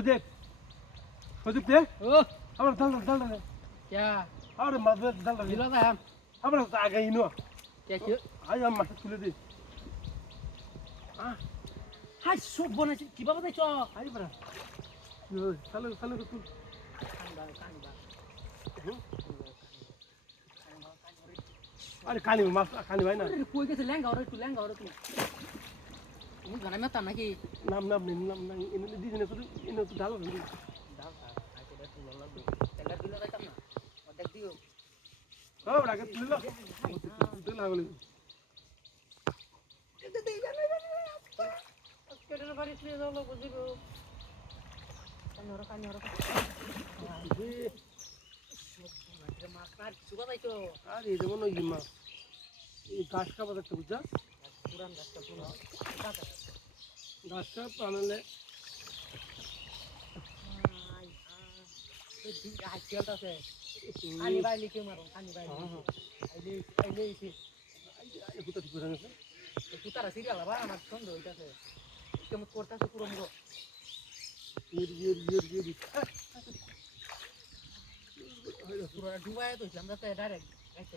সজীব সজীব দে ও আমার ডাল क्या আরে মাছ ডাল दिलो था हम আমার আগে ইনো क्या क्यों আই আম মাছ তুলে দে हाय सूप बनाइछ कि बाबा दाइ च আই বড় চালু চালু তুল আরে কানি মাছ কানি ভাই না कोही के ल्याङ गाउर तु नि घना में त नाकि নাম ইনো দিনে তো ইনো তো ডাল दाल था आके तु लल्ला तेला दिलो दाइ तम न देख दियो ও রাগে তুলে লো তুই লাগলি केटो बारी स्ले जलो बुझिगो कानी हरो माछ मार सुबा दाइ तो আরে এটা মনে হয় মাছ এই গাছ কাপড় একটা বুঝা पुरान गाछटा पुनो গাছ কাপ আনলে खेलता से खानी बाइले के मारौँ खानी बाइले अहिले इसे কুতা ঠিক করে গেছে कुतारा सिरियल हवा আমার সন্দেহ হইতাছে কেমন করতাছে পুরো মুরো ইয়ে পুরো ডুবায় তো আমরা তো ডাইরেক্ট গাইতে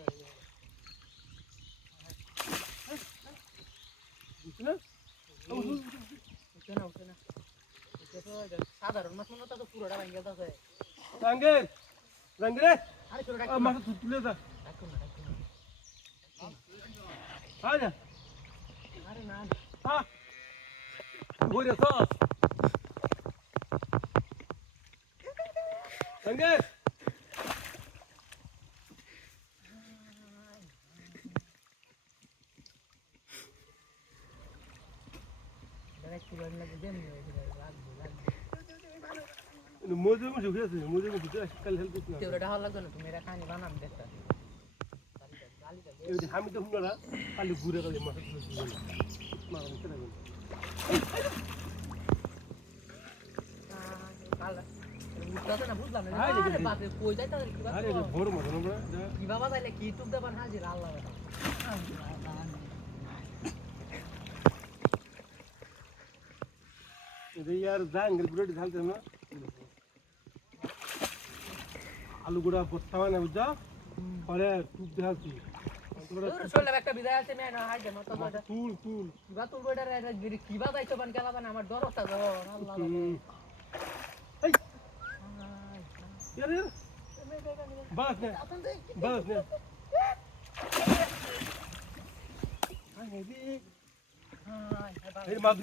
বুঝছ না উঠে না উঠে তো সাধারণ মাছ মনে তো পুরোটা ভাঙে গেছে রঙ্গে আরে পুরোটা মাছ তুলে যা রাখো না আরে আরে না হ্যাঁ ঘুরে তো রঙ্গে ডাইরেক্ট পুরো লাগে দেন লাগবে মোজে গেছে মোজে কাল হেল্প করতে তেওটা ভালো লাগবে না তুমি এরা খানি বানাম দেখতা এই আমি তো শুনলা কাল ঘুরে গেল মাছ তুলে মারতে থাকবেন কাল উঠতাছে না বুঝলাম না আরে বাপরে কই যাইতা কি বাবা আরে ভোর মাছ না কি বাবা যাইলে কি তুক দেবান হাজির আল্লাহ ये यार जाएंगे बुलेट ढालते हैं ना आलू गुड़ा बस्ता ना बुझा अरे टूप ढालती তোর চলে একটা বিদায় আছে মেনা হাই দে মত বড় टूल কিবা তুল বড় রে গিরি কিবা যাইতো বান কেলা বান আমার ডর হতা গো আল্লাহ এই यार बस ने हाय ये मत